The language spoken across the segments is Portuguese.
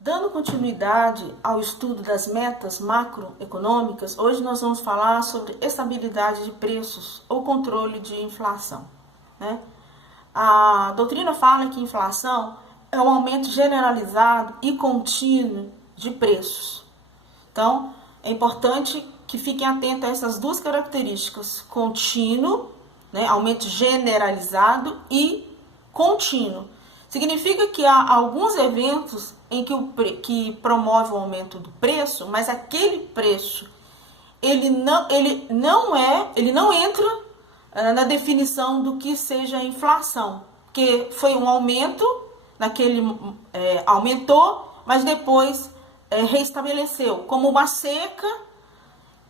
Dando continuidade ao estudo das metas macroeconômicas, hoje nós vamos falar sobre estabilidade de preços ou controle de inflação, né? A doutrina fala que inflação é um aumento generalizado e contínuo de preços. Então, é importante que fiquem atentos a essas duas características: contínuo, né, aumento generalizado, e contínuo. Significa que há alguns eventos em que promove o aumento do preço, mas aquele preço ele não entra na definição do que seja inflação, porque foi um aumento, aumentou, mas depois reestabeleceu, como uma seca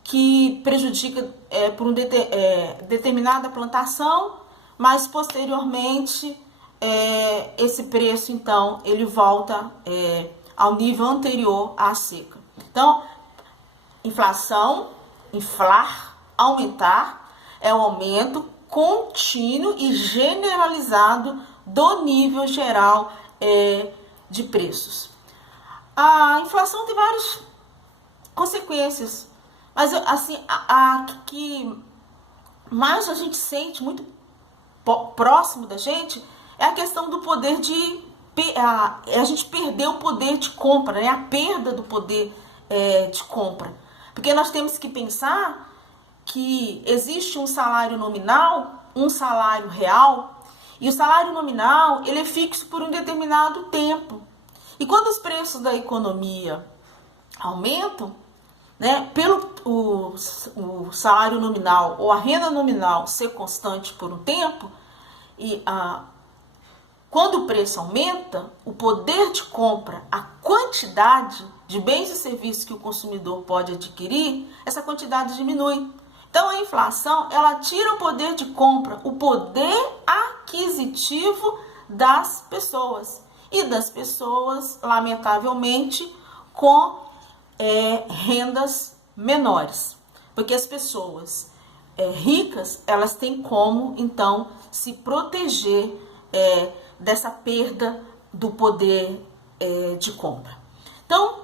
que prejudica por determinada plantação, mas posteriormente esse preço, então, ele volta ao nível anterior à seca. Então, inflação, inflar, aumentar, é um aumento contínuo e generalizado do nível geral de preços. A inflação tem várias consequências, mas assim, a que mais a gente sente muito próximo da gente é a questão do poder a gente perder o poder de compra, né? A perda do poder de compra. Porque nós temos que pensar que existe um salário nominal, um salário real, e o salário nominal ele é fixo por um determinado tempo. E quando os preços da economia aumentam, né, pelo o salário nominal ou a renda nominal ser constante por um tempo, quando o preço aumenta, o poder de compra, a quantidade de bens e serviços que o consumidor pode adquirir, essa quantidade diminui. Então, a inflação, ela tira o poder de compra, o poder aquisitivo das pessoas. E das pessoas, lamentavelmente, com rendas menores. Porque as pessoas ricas, elas têm como, então, se proteger dessa perda do poder de compra. Então,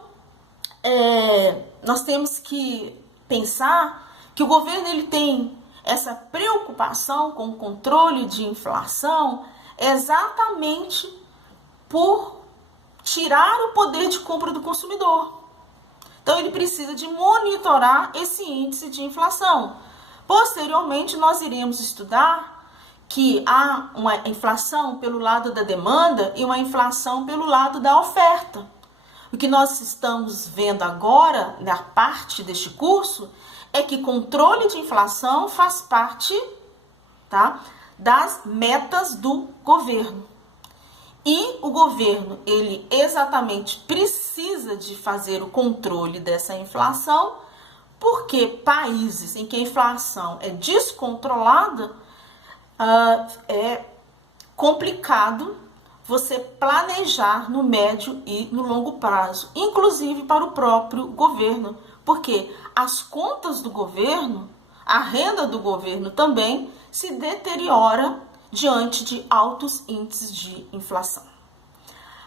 nós temos que pensar que o governo ele tem essa preocupação com o controle de inflação exatamente por tirar o poder de compra do consumidor. Então, ele precisa de monitorar esse índice de inflação. Posteriormente, nós iremos estudar que há uma inflação pelo lado da demanda e uma inflação pelo lado da oferta. O que nós estamos vendo agora, na parte deste curso, é que controle de inflação faz parte, tá, das metas do governo. E o governo, ele exatamente precisa de fazer o controle dessa inflação, porque países em que a inflação é descontrolada, é complicado você planejar no médio e no longo prazo, inclusive para o próprio governo, porque as contas do governo, a renda do governo também se deteriora diante de altos índices de inflação.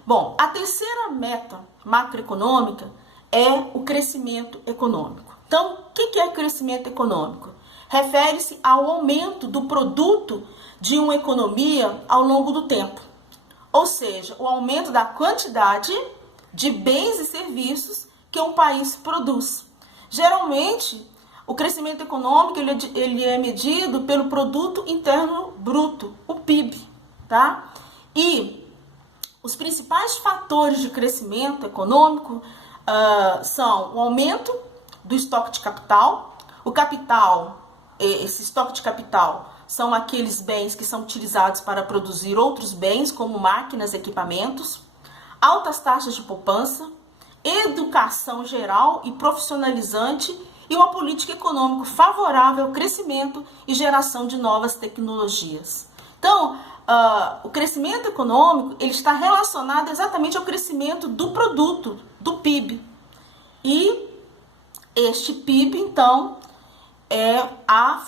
Bom, a terceira meta macroeconômica é o crescimento econômico. Então, o que é crescimento econômico? Refere-se ao aumento do produto de uma economia ao longo do tempo. Ou seja, o aumento da quantidade de bens e serviços que um país produz. Geralmente, o crescimento econômico ele é medido pelo produto interno bruto, o PIB, tá? E os principais fatores de crescimento econômico são o aumento do estoque de capital. O capital, esse estoque de capital, são aqueles bens que são utilizados para produzir outros bens, como máquinas, equipamentos, altas taxas de poupança, educação geral e profissionalizante e uma política econômica favorável ao crescimento e geração de novas tecnologias. Então, o crescimento econômico ele está relacionado exatamente ao crescimento do produto, do PIB. E este PIB, então, há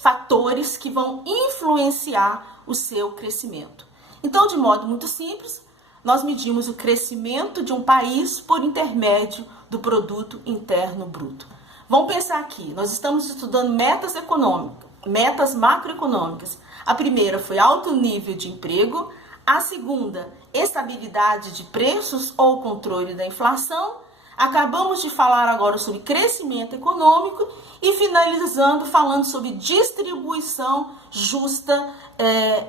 fatores que vão influenciar o seu crescimento. Então, de modo muito simples, nós medimos o crescimento de um país por intermédio do produto interno bruto. Vamos pensar aqui, nós estamos estudando metas econômicas, metas macroeconômicas. A primeira foi alto nível de emprego, a segunda, estabilidade de preços ou controle da inflação. Acabamos de falar agora sobre crescimento econômico e finalizando falando sobre distribuição justa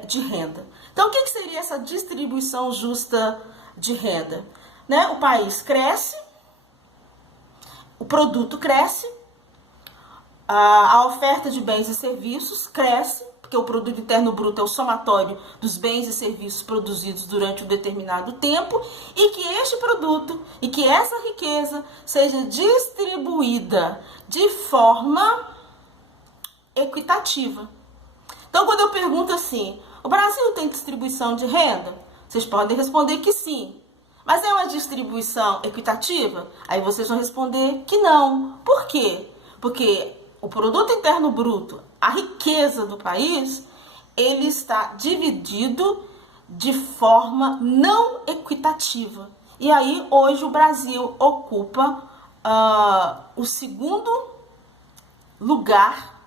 de renda. Então, o que seria essa distribuição justa de renda? Né? O país cresce, o produto cresce, a oferta de bens e serviços cresce, porque o produto interno bruto é o somatório dos bens e serviços produzidos durante um determinado tempo, e que este produto e que essa riqueza seja distribuída de forma equitativa. Então, quando eu pergunto assim, o Brasil tem distribuição de renda? Vocês podem responder que sim. Mas é uma distribuição equitativa? Aí vocês vão responder que não. Por quê? Porque o produto interno bruto, a riqueza do país, ele está dividido de forma não equitativa. E aí, hoje, o Brasil ocupa o segundo lugar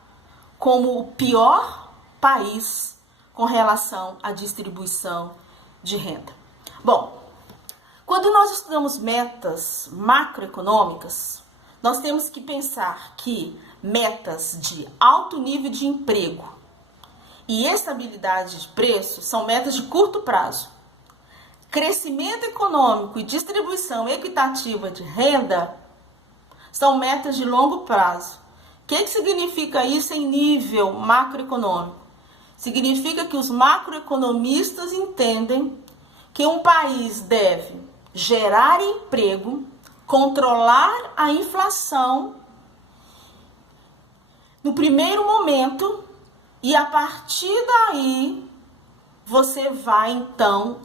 como o pior país com relação à distribuição de renda. Bom, quando nós estudamos metas macroeconômicas, nós temos que pensar que metas de alto nível de emprego e estabilidade de preço são metas de curto prazo. Crescimento econômico e distribuição equitativa de renda são metas de longo prazo. O que significa isso em nível macroeconômico? Significa que os macroeconomistas entendem que um país deve gerar emprego, controlar a inflação no primeiro momento, e a partir daí você vai então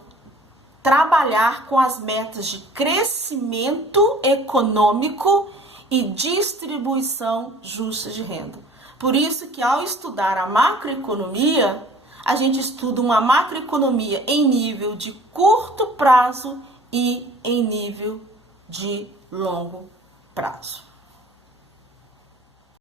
trabalhar com as metas de crescimento econômico e distribuição justa de renda. Por isso que ao estudar a macroeconomia, a gente estuda uma macroeconomia em nível de curto prazo e em nível de longo prazo.